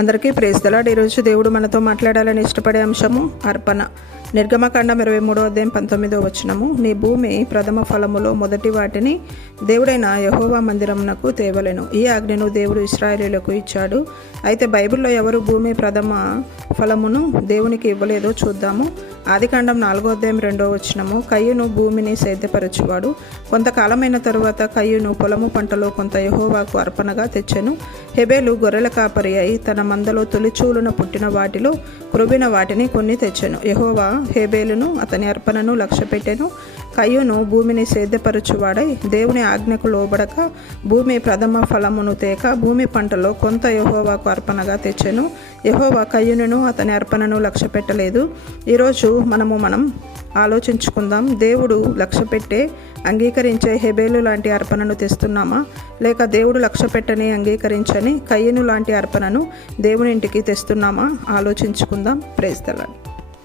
అందరికీ praise the lord. ఈరోజు దేవుడు మనతో మాట్లాడాలని ఇష్టపడే అంశము అర్పణ. నిర్గమకాండం 23:19 నీ భూమి ప్రథమ ఫలములో మొదటి వాటిని దేవుడైన యెహోవా మందిరమునకు తేవలెను. ఈ ఆజ్ఞను దేవుడు ఇశ్రాయేలీయులకు ఇచ్చాడు. అయితే బైబిల్లో ఎవరు భూమి ప్రథమ ఫలమును దేవునికి ఇవ్వలేదో చూద్దాము. ఆదికాండం 4:2 కయ్యూను భూమిని సేద్యపరచువాడు. కొంతకాలమైన తరువాత కయ్యూను పొలము పంటలో కొంత యెహోవాకు అర్పణగా తెచ్చెను. హెబేలు గొర్రెల కాపరి అయి తన మందలో తొలిచూలున పుట్టిన వాటిలో క్రొవ్విన వాటిని కొన్ని తెచ్చెను. యెహోవా హెబేలును అతని అర్పణను లక్ష్యపెట్టెను. కయ్యూను భూమిని సేద్యపరచువాడై దేవుని ఆజ్ఞకు లోబడక భూమి ప్రథమ ఫలమును తేక భూమి పంటలో కొంత యెహోవాకు అర్పణగా తెచ్చెను. యెహోవా కయ్యూనును అతని అర్పణను లక్ష్యపెట్టలేదు. ఈరోజు మనం ఆలోచించుకుందాం. దేవుడు లక్ష్యపెట్టే అంగీకరించే హెబేలు లాంటి అర్పణను తెస్తున్నామా, లేక దేవుడు లక్ష్యపెట్టని అంగీకరించని కయ్యూను లాంటి అర్పణను దేవుని ఇంటికి తెస్తున్నామా? ఆలోచించుకుందాం. Praise the lord.